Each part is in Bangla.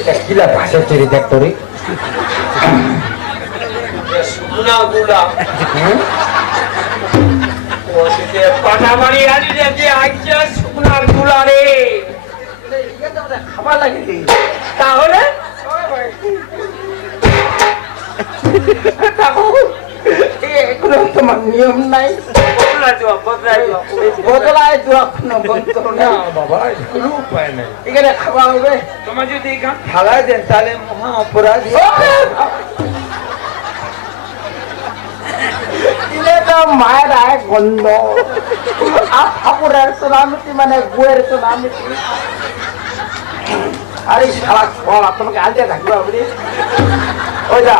এটা কিলা ভাষা চেরি দেখ তোরে? আনি যে গুলা রে খাবার লাগে তাহলে এগুলো তোমার নিয়ম নাই। বদলায় দেওয়া কোনো বন্তর না বাবা কোনো উপায় নাই। এখানে খাওয়া হবে। তোমার যদি এখান দেন তাহলে মহা অপরাধ। মায়ের আয় গন্ধ। ঠাকুরের সোনামিতি মানে গুয়ের সোনামিতি আরে সারা ফল তোমাকে আলতে থাকবে আপনি ওই যা।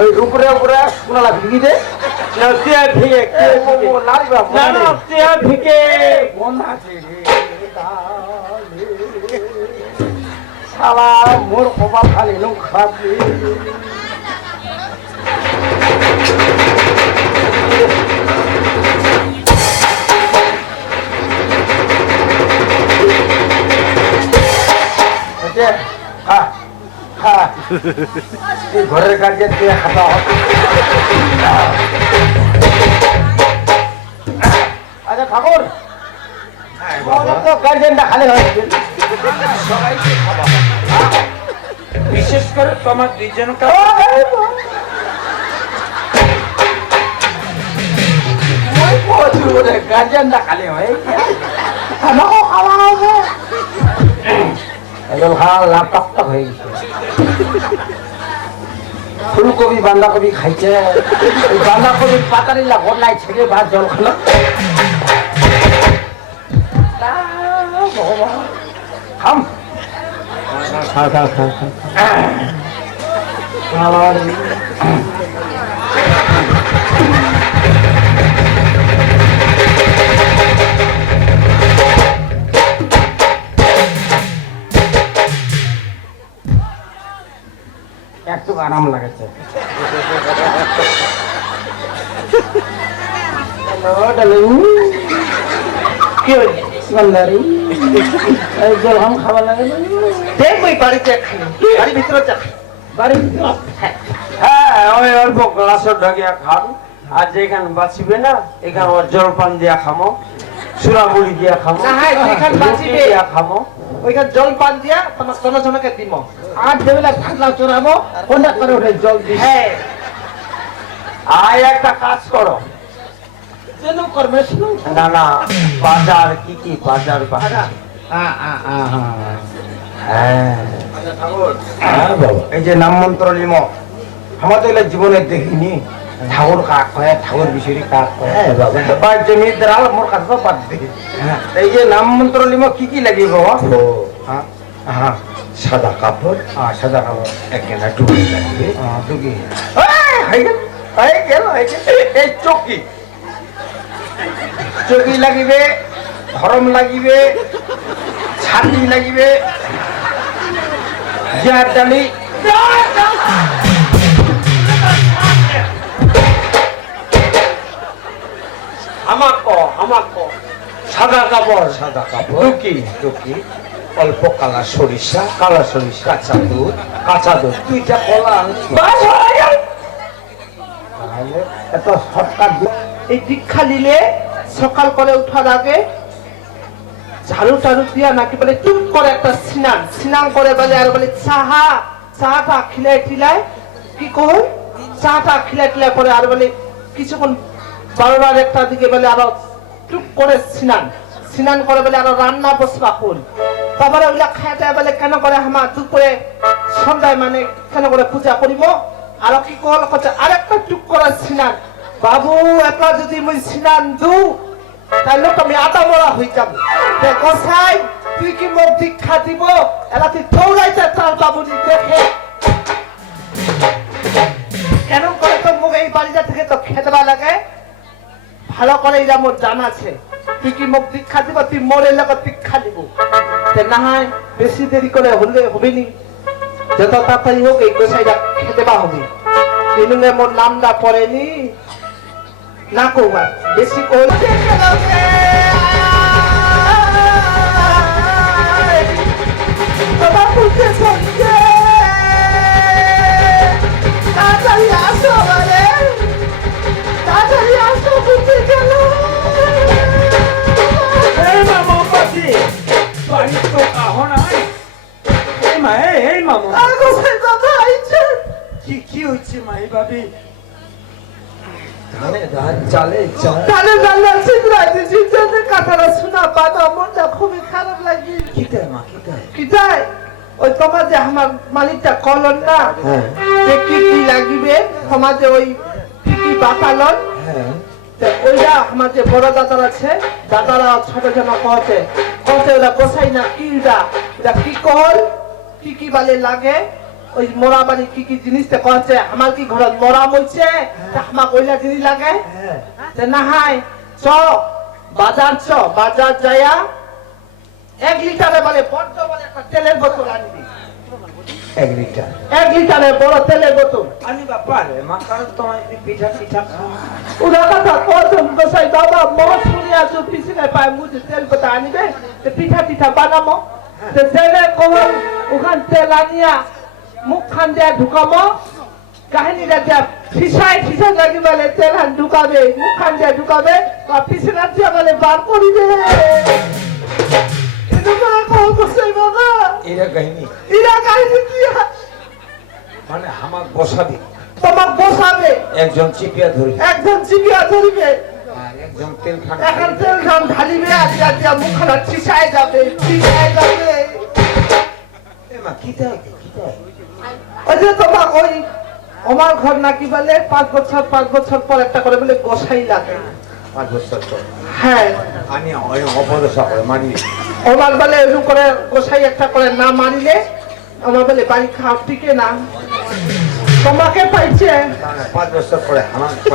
ওই উপরে উপরে কোনালা ভিগি দে। নসিয়া ভিগে কে মো ও, নাড়িবা না নসিয়া ভিগে মন জি। শালা মোর কপাল খালি লোক খারাপ এই ঘরের কাজে দিয়ে খাতা হবে? আচ্ছা ঠাকুর। গার্জেনটা খালি সবাইকে বিশেষ করে তোমার দুইজনকে। গার্জেনটা খালি হয়ে আমাকেও খাওয়া হবে একদম খাওয়া লাভ টক হয়ে গেছে। ফুলকপি বাঁধাকপি খাইছে। বাঁধাকপি পাতারি লাগর নাই ছেড়ে ভাত জল খালো খাম খা খা খা খা একটু আরাম লাগেছে। কি হয়েছে গন্ধারি এই জল হাম খাবার লাগে দেখ ওই বাড়িতে বাড়ির ভিতরে যা। বাড়ি হ্যাঁ। ওই অল্প গ্লাসের ঢাকিয়া খান। আর যেখানে বাঁচিবে না এখানে জলপান দিয়া খামো। চূড়ামুড়ি দিয়া খামো। হ্যাঁ, যেখানে বাঁচিবে। দিয়া খামো। ওইখানে জল পান দিয়া তোমার জনে জনকে দিব আর থাকলা চড়াবো কোনটা করে ওঠে হ্যাঁ। আর একটা কাজ করো। যেন করবে শুনো। না না বাজার কি কি বাজার বাজার। হ্যাঁ। এই যে নাম মন্ত্র লিম আমাদের জীবনে দেখিনি। ঠাকুর কাক হয় ঠাকুর বিষয়ী কাক হয়। হ্যাঁ মোর কাছে বাদ এই যে নাম মন্ত্র লিম কি কি লাগিব হ্যাঁ হ্যাঁ। সাদা কাপড় হ্যাঁ সাদা কাপড় একখানা ডুবি লাগবে। হয়ে গেল। এই চকি। চকি লাগিবে ধরম লাগিবে ছাতি লাগিবে জিয়ার ডালি আমার ক আমার ক। সাদা কাপড় সাদা কাপড়। দুকি টুকি অল্প কালা সরিষা কালা সরিষা কাঁচা দুধ কাঁচা দুধ দুইটা কলা তাহলে এত শর্টকাট এই দীক্ষা নিলে সকাল করে উঠার আগে ঝাড়ু টাড়ু দিয়া নাকি বলে টুক করে একটা স্নান। স্নান করে বলে আর বলে চাহা চাটা খিলাই টিলাই কি কই? চাটা খিলাই টিলাই করে আর বলে কিছুক্ষণ বারোটার একটা দিকে বলে আরও টুক করে স্নান। স্নান করে বলে আরও রান্না বসবা করি তারপরে ওইগুলা খাই দেয় বলে কেন করে আমার দুপুরে সন্ধ্যায় মানে কেন করে পূজা করিব? আর কি কল করছে? আরেকটা টুক করে স্নান। বাবু একটা যদি মুই স্নান দু তাহলে আমি আটা মরা হয়ে যাব। কসাই তুই কি মোক দীক্ষা দিব? এলা তুই দৌড়াইতে তার বাবুনি দেখে। কেন করে তো মোক এই বাড়িটা থেকে তো খেতে লাগে? ভালো করে এরা মোর জানা আছে। তুই কি মোক দীক্ষা দিব? তুই মোর এলাকা দীক্ষা দিব। তে না হয়, বেশি দেরি করে হলে হবে নি যত তাড়াতাড়ি হোক, এই গোসাইটা খেতে বা হবে। দিনুলে মোর নামটা পড়েনি। না কৌবার বেশি করলে বাবা দেয় মা কি দেয়? কি ওই তোমার যে মালিকটা কলন না? হ্যাঁ। কি কি লাগিবে? যে ওই কি কি বাতালন হ্যাঁ আমার যে বড় দাদার আছে দাদারা ছোট জন কহতে কহতে ওরা গোসাই না কি ওটা ওটা কি কল কি কি বালে লাগে? ওই মোরা বাড়ি কি কি জিনিসটা কহছে আমার কি ঘরত মরা মরছে? আমার ওইলা জিনিস লাগে? হ্যাঁ। যে না হাই চ বাজার চ বাজার যায়া এক লিটারে বলে বড্ড বলে একটা তেলের বোতল আনবি। এক লিটার। এক লিটারে বড় তেলের বোতল আনি বাপা রে মা তোমার এই পিঠা পিঠা ওরা কথা কজন গোসাই বাবা মদ শুনে আছো পিছনে পায় মুঝে তেল কথা আনিবে তো পিঠা পিঠা বানামো। তো তেলে কখন ওখান তেল আনিয়া মুখ খান দেয়া ঢুকামো। কাহিনীটা দেয়া ফিসাই ফিসাই লাগি বলে তেল হান ঢুকাবে মুখ খান দেয়া ঢুকাবে পিছনে বলে বার করিবে। এটা বাবা। এরা কাহিনী। কাহিনী মানে বসাবি। বসাবে। একজন চিপিয়া একজন ধরিবে। আর একজন তেল খান এখন তেল ধান ঢালিবে আর দিয়া দিয়া মুখখানা ঠিসায় যাবে ঠিসায় যাবে। এ কি দেয় কি দেয় ওই যে তোমার ওই আমার ঘর নাকি বলে পাঁচ বছর পাঁচ বছর পর একটা করে বলে গোসাই লাগে। হ্যাঁ। আমি অপদশা করে মানি। আমার বলে এরকম করে গোসাই একটা করে না মানিলে আমার বলে বাড়ি খাওয়া টিকে না। তোমাকে পাইছে। পাঁচ বছর পরে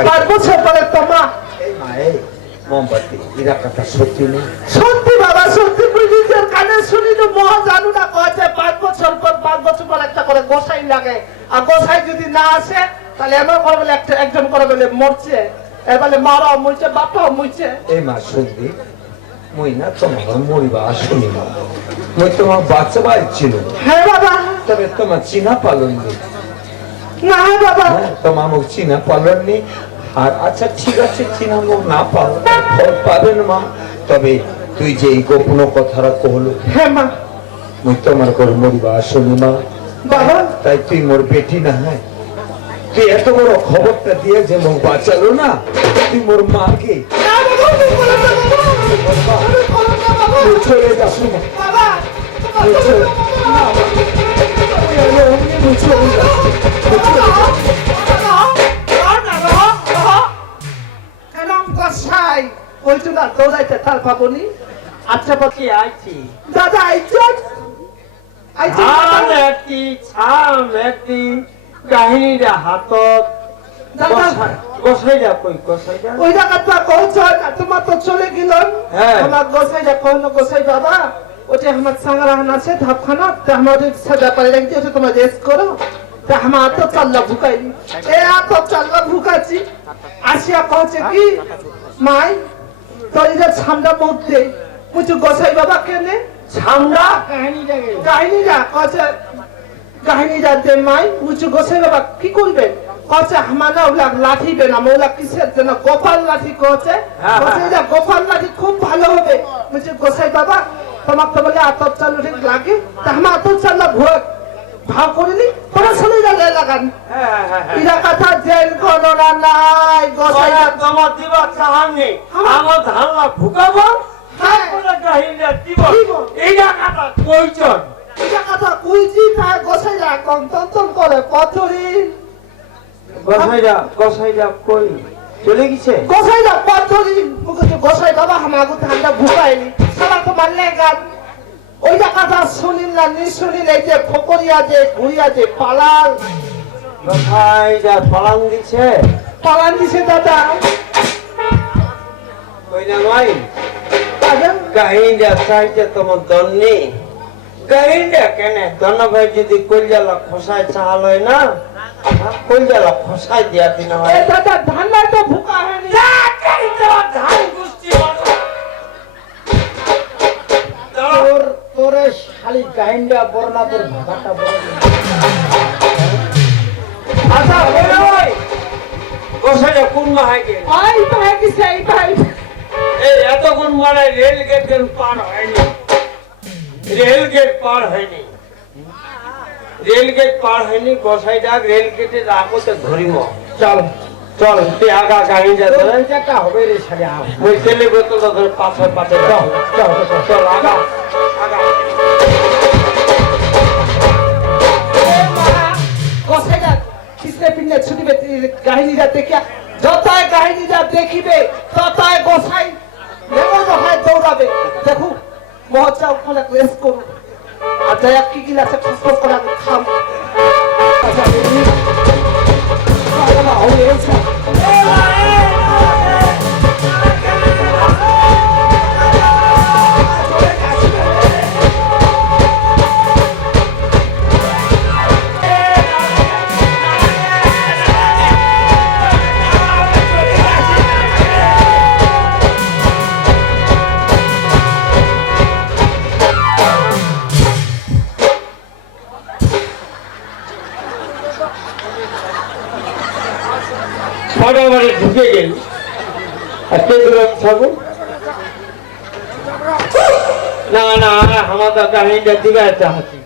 পাঁচ বছর পরে তোমা। এই মা এই মোমবাতি এরা কথা সত্যি নেই সত্যি বাবা সত্যি নিজের কানে শুনি তো মহা জানু না কয়েছে পাঁচ বছর পর পাঁচ বছর পর একটা করে গোসাই লাগে। আর গোসাই যদি না আসে তাহলে এমন করে বলে একটা একজন করে বলে মরছে। এর বলে মারাও বাপাও এই মা শুনবি মুই না তোমার মরিবা আসুনি মা। মুই তোমার বাচ্চা ভাই ছিল। হ্যাঁ বাবা। তবে তোমার চিনা পালন না বাবা। হ্যাঁ, তোমার মুখ চিনা পালন নেই। আর আচ্ছা ঠিক আছে চিনা মুখ না পালন ফল পাবেন মা। তবে তুই যে এই গোপন কথাটা কহলো হ্যাঁ মা। মুই তোমার ঘর মরিবা আসুনি মা। বাবা। তাই তুই মোর বেটি না হ্যাঁ? তুই এত বড় খবরটা দিয়ে যে মুখ বাঁচালো না তুই মোর মাকে চলে যাস। আচ্ছা কি আইছি। দাদা আইছেন আইছেন কাহিনীটা হাতত দাদা। গোসাইটা কই গোসাইটা ওই জায়গাটা কৌছ তোমার তো চলে গেল। হ্যাঁ। আমার গোসাই যা গোসাই বাবা ওটা আমার সাংরাহান আছে ধাপখানা তা আমার সাজা পারে রাখছি ওটা তোমরা রেস্ট করো। তা আমার তো চাল্লা ভুকাই এ এত চাল্লা ভুকাচ্ছি। আসিয়া কহছে কি মাই তোর এটা ছামড়া মধ্যে বুঝছ গোসাই বাবা কেনে? ছামড়া? কাহিনীরা কছে কাহিনীরা দে মাই বুঝছ গোসাই বাবা কি করবে? কছে আমার ওলা লাঠি বেনা ওলা কিসের জন্য গোপাল লাঠি কছে হ্যাঁ, কছে গোপাল লাঠি খুব ভালো হবে। বুঝছ গোসাই বাবা তোমার তো বলে আতপ চালু ঠিক লাগে। তা আমার আতপ চাল্লা ভোগ ভাব করিনি তোরা শুনে যাবে লাগান। হ্যাঁ হ্যাঁ হ্যাঁ ইরা কথা জেল গণনা নাই গোসাই তোমার দিবা চাহানি আমার ধানলা ফুকাবো হ্যাঁ। কাহিনীটা দিব। এইটা কাটা কইছন ইরা কথা কুইজি তাই গোসাই কম তন্তন করে পথরি। গোসাইটা গোসাইটা কই? চলে গেছে? গোসাই পথরি মুখে গোসাই বাবা আমাকে ঠান্ডা ভুকায়নি সারা তো মারলে গান ওই কথা শুনিল না নি শুনিল এই যে ফকরিয়া যে ঘুরিয়া যে পালাল। গোসাইটা পালান দিছে? পালান দিছে দাদা। কই না কাহিনীটা চাইতে তোমার দন্নি কাহিনীটা কেন? দন্ন ভাই যদি কলজালা খসায় চাল হয় না কলজালা খসায় দিয়া দিন হয়। দাদা তো ভুকা হয়নি। ধান গুষ্টি তোর তোরে খালি কাহিনীটা বর্ণা তোর ভাষাটা বড় আচ্ছা বলে ওই গোসাইটা কোন মাহাই গেল? আই ভাই এই এতক্ষণ মানে রেল গেট পার হয়নি। রেল গেট পার হয়নি। রেল গেট পার হয়নি গোসাই ডাক রেল গেটে রাখতে ধরিম চল চল তুই আগা গাড়ি যা বিচারটা হবে রে আও ওই তেলে বোতলটা ধরে পাশে পাশে চল চল চল আগা আগা। পিণ্ডে ছুটিবে? কাহিনীটা দেখিয়া যতায় কাহিনীটা দেখিবে ততায় গোসাই এমন হয় দৌড়াবে দেখু মহচা ওখানে রেস করো। আর যাই কি কি আছে খসখস করে আমি খাব ফটাফট ঢুকে গেল। কে দূরে থাকো না না আমাদের কাহিনীটা দিবে চাচ্ছি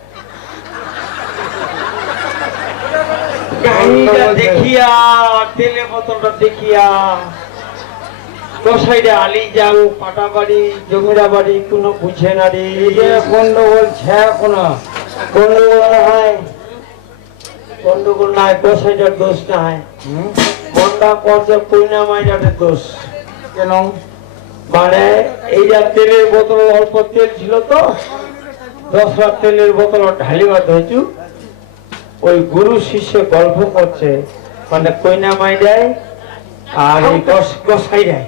কাহিনীটা দেখিয়া তেলে বোতলটা দেখিয়া গোসাইডে আলি যাও পাটা বাড়ি জমিরা বাড়ি কোনো বুঝে না রে। গন্ডগোল ছে কোনো। গন্ডগোল নাই গন্ডগোল নাই গোসাইটার দোষ নাই। মনটা করছে পুইনা মাইনাটের দোষ। কেন? মানে এই যা তেলের বোতল অল্প তেল ছিল তো দশটা তেলের বোতল ঢালিবার হয়েছু ওই গুরু শিষ্য গল্প করছে মানে কইনা মাই দেয় আর এই গস- গোসাই দেয়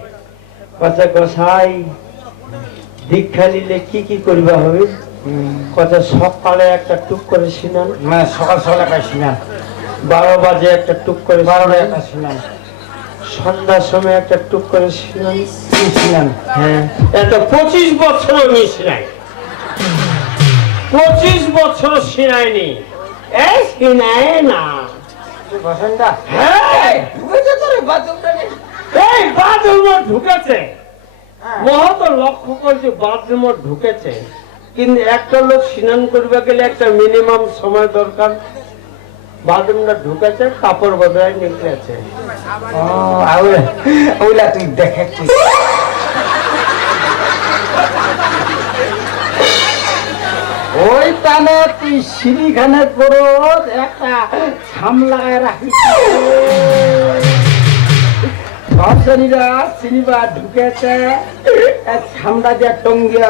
কথা গোসাই দীক্ষা নিলে কি কি করিবা হবে? কথা সকালে একটা টুক করে সিনান। মানে সকাল সকাল একটা সিনান। বারো বাজে একটা টুক করে সিনান, একটা সিনান। সন্ধ্যার সময় একটা টুক করে কি হ্যাঁ। এত পঁচিশ বছর আমি সিনাই পঁচিশ বছর সিনাইনি। এই সিনাই না। হ্যাঁ। ঢুকেছে এই বাথরুমে ঢুকেছে। মহত লক্ষ্য করছে বাথরুমে ঢুকেছে। কিন্তু একটা লোক স্নান করবে গেলে একটা মিনিমাম সময় দরকার। বাথরুমটা ঢুকেছে কাপড় বদলায় নিকলেছে ও আউলা আউলা তুই দেখে তুই ওই টানে তুই সিঁড়িখানে করো একটা ছাম লাগায় রাখিস সবসারীরা সিনিবা ঢুকেছে এক ছামড়া দিয়ে টঙ্গিয়া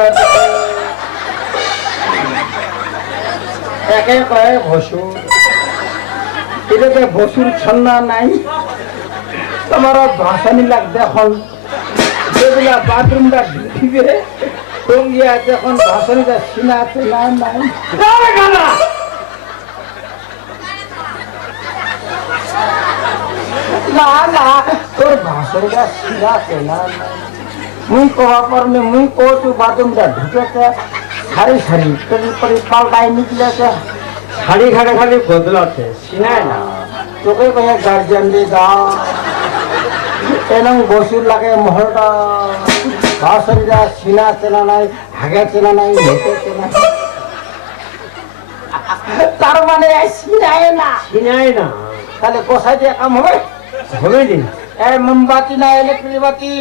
একে কয়ে ভসু এটাকে ভসুর ছন্না নাই। তোমার ভাসানি লাগবে এখন। যেগুলা বাথরুমটা ঢুকিবে টঙ্গিয়া যখন ভাসানিটা সিনা আছে না নাই না না তোর ভাসানিটা সিনা আছে না নাই। মুই কবা পারলে মুই কচু বাথরুমটা ঢুকেছে সারি সারি। তোর পরে পাল্টাই নিকলেছে শাড়ি ঘাড়ে খালি বদলাতে সিনায় না। তোকে কয়ে গার্জিয়ান দিয়ে দাও এরকম বসুর লাগে মহলটা। ভাষণটা সিনা চেনা নাই হাগে চেনা নাই হেঁটে চেনা তার মানে সিনায় না। সিনায় না। তাহলে গোসাই দিয়ে কাম হবে? হবে দিন। এ মোমবাতি না ইলেকট্রিক বাতি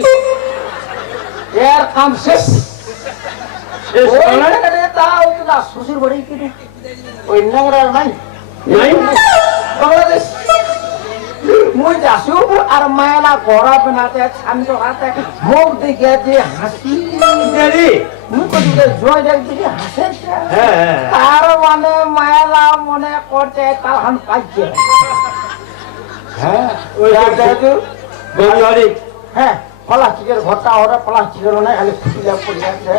এর কাম শেষ। শেষ দাও তো না, শ্বশুর বাড়ি কিনে ওই নোংরা নাই নাই? বাংলাদেশ। মুই যাসু আর মায়ালা শান্ত হাতে মুখ দিকে যে হাসি। দেরি? দিকে জয় দেখ দিকে হাসে হ্যাঁ হ্যাঁ। তার মানে মায়ালা মনে করছে তার হান পাইছে। হ্যাঁ ওই দেখো। হ্যাঁ প্লাস্টিকের ঘরটা ওরা প্লাস্টিকের খালি খুলে পড়ে আছে।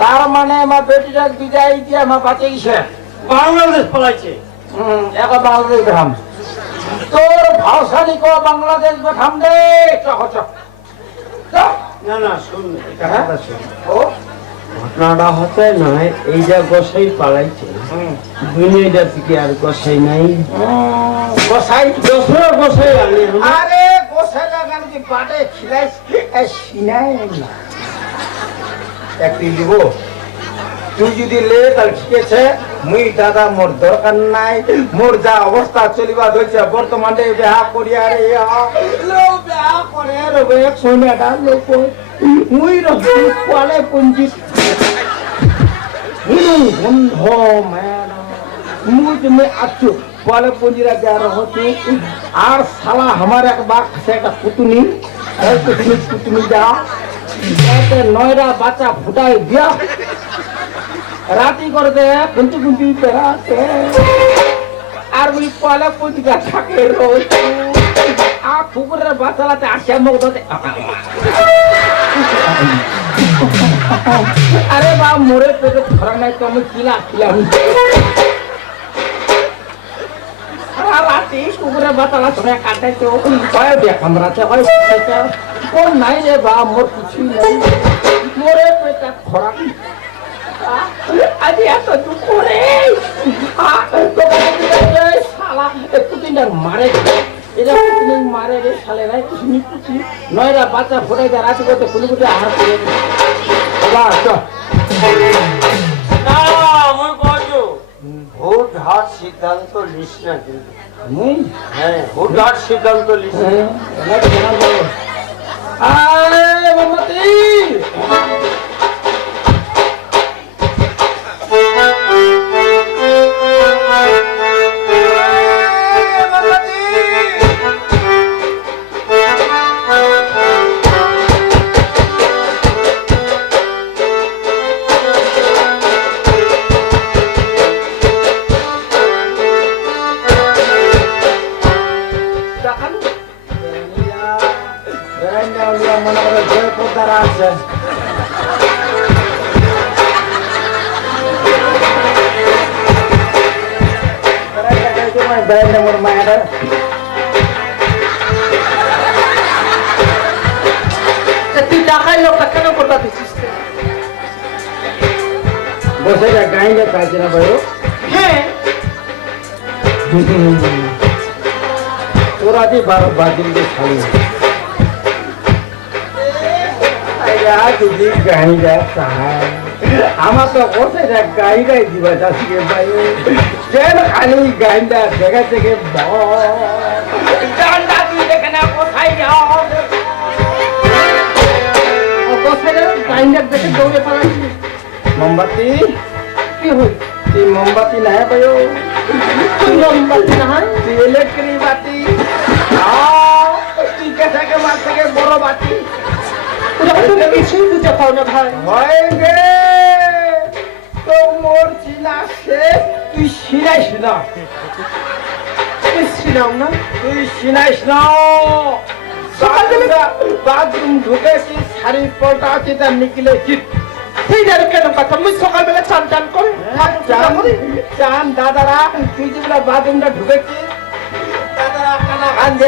তার মানে আমার বেটিটা বিদায় দিয়ে আমার বাঁচে গেছে। বাংলাদেশ পলাইছে এখন বাংলাদেশ বেঠাম তোর ভাষানি কো বাংলাদেশ বেঠাম চক চক। না না শুন। হ্যাঁ? শুন। ও? ঘটনাটা হতে নয় এই যা গোসাই পালাইছে দুনিয়াটা থেকে আর গোসাই নাই। গোসাই দোসরা গোসাই আনি। আরে গোসাই লাগান কি বাটে খিলাইস এ সিনাই না। একটি দিব? তুই যদি লে তাহলে ঠিক আছে? মুই দাদা, মোর দরকার নাই। মোর যা অবস্থা চলিবা ধরছে বর্তমানে বিয়া করিয়া রে বিয়া করে, রবে কোনেটা লোক মুই রবে কোয়ালে পুঞ্জি। ম্যাডাম। মুই তুমি আছো কোয়ালে পুঞ্জিরা যা রহতু আর সালা আমার এক বাক সে একটা পুতুনি। পুতুনি যা। নয়রা বাচ্চা ফুটাই দিয়া। রাতি করে দে কুঞ্চি বেড়াতে আর ওই পয়লা পুঁজিটা থাকে রোজ। আর কুকুরের বাচ্চালাতে আসে মুখ ধরতে আরে বা মোরে পেটে ধরা নাই তো আমি কিনা খিলাম। কোন নাই রে বা মোর কিছুই নাই। মোরে পেটে খরা আজ এত দুঃখ রে আহ, তোকে বলতে রে, শালা এ মারে এরা পুতিন মারে রে শালে রাই তুমি নয়রা বাচ্চা ফোটাই দেয় রাতে করতে কোনো কিছু আহার সিদ্ধান্ত লিস না কিন্তু সিদ্ধান্ত লিস না। আরে বসে যা গাইলে কাজ না ভাই হ্যাঁ তোরা যে বারো বাজিল যে খালি যদি গাইরা চায় আমার তো বসে যা গাইরাই দিবা যাচ্ছে ভাই যেন খালি গাইডা জায়গা থেকে ডান্ডা তুই দেখে না কোথায় যাও গ্রাইন্ডার দেখে দৌড়ে পালাচ্ছি মোমবাতি? কি হই মোমবাতি না ভাই তুই মোমবাতি না হয় তুই ইলেকট্রিক বাতি। আও, তুই কেসা কে মার থেকে বড় বাতি। ওরা তুমি কিছুই বুঝে পাও না ভাই। হয় রে। তো মোর চিনা সে। তুই সিনাইস না তুই ছিলাম না? তুই সিনাইস না সকালবেলা বাথরুম ঢুকেছি শাড়ি পল্টাছি তার নিকলেছি তুই জানি কেন কথা? মুই সকালবেলা চান চান করে। চান দাদারা তুই যেগুলা বাথরুমটা ঢুকেছিস দাদারা দিয়ে